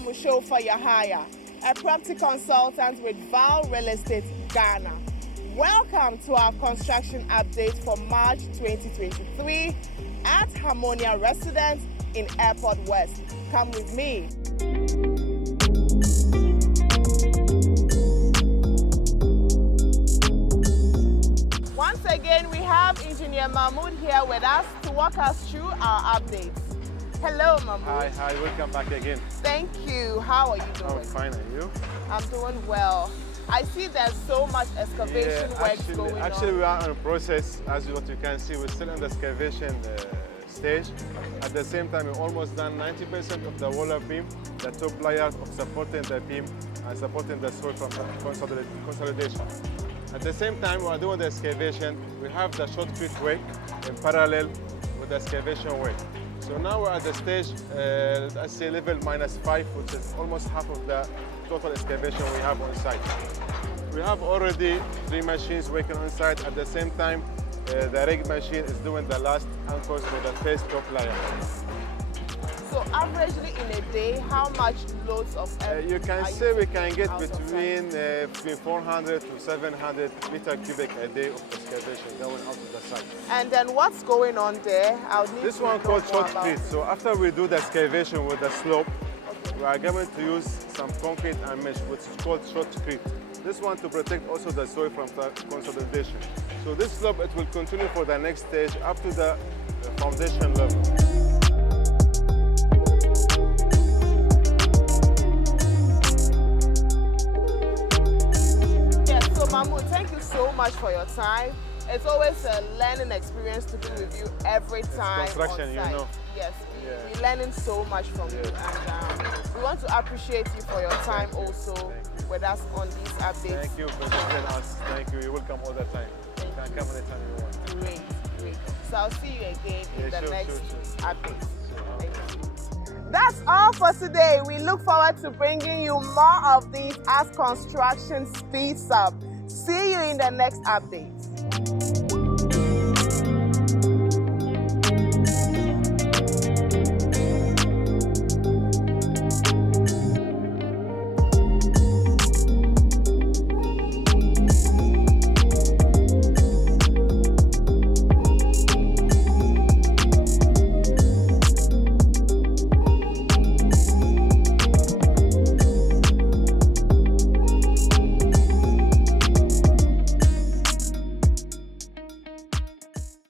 Mushofa Yahaya, a property consultant with Val Real Estate Ghana. Welcome to our construction update for March 2023 at Harmonia Residence in Airport West. Come with me. Once again, we have Engineer Mahmoud here with us to walk us through our updates. Hello, Mahmoud. Hi, welcome back again. Thank you. How are you doing? I'm fine, and you? I'm doing well. I see there's so much excavation work going on. Actually, we are in a process. As what you can see, we're still in the excavation stage. At the same time, we're almost done 90% of the waller beam, the top layer of supporting the beam and supporting the soil from consolidation. At the same time, we are doing the excavation. We have the shotcrete work in parallel with the excavation work. So now we're at the stage, let's say level -5, which is almost half of the total excavation we have on site. We have already 3 machines working on site. At the same time, the rig machine is doing the last anchors for the first top layer. So averagely in a day, how much loads of you can say we can get between 400 to 700 meter cubic a day of excavation going out of the site. And then what's going on there? This one called shotcrete. So after we do the excavation with the slope, we are going to use some concrete and mesh, which is called shotcrete. This one to protect also the soil from consolidation. So this slope, it will continue for the next stage up to the foundation level. Mahmoud, thank you so much for your time. It's always a learning experience to be with you every time. Construction, on site. you know. Yes, we're learning so much from you, and we want to appreciate you for your time also with us on these updates. Thank you for visiting us. Thank you. You're welcome all the time. You can come anytime you want. Great. So I'll see you again in the next update. Sure. Thank you. That's all for today. We look forward to bringing you more of these as construction speeds up. See you in the next update.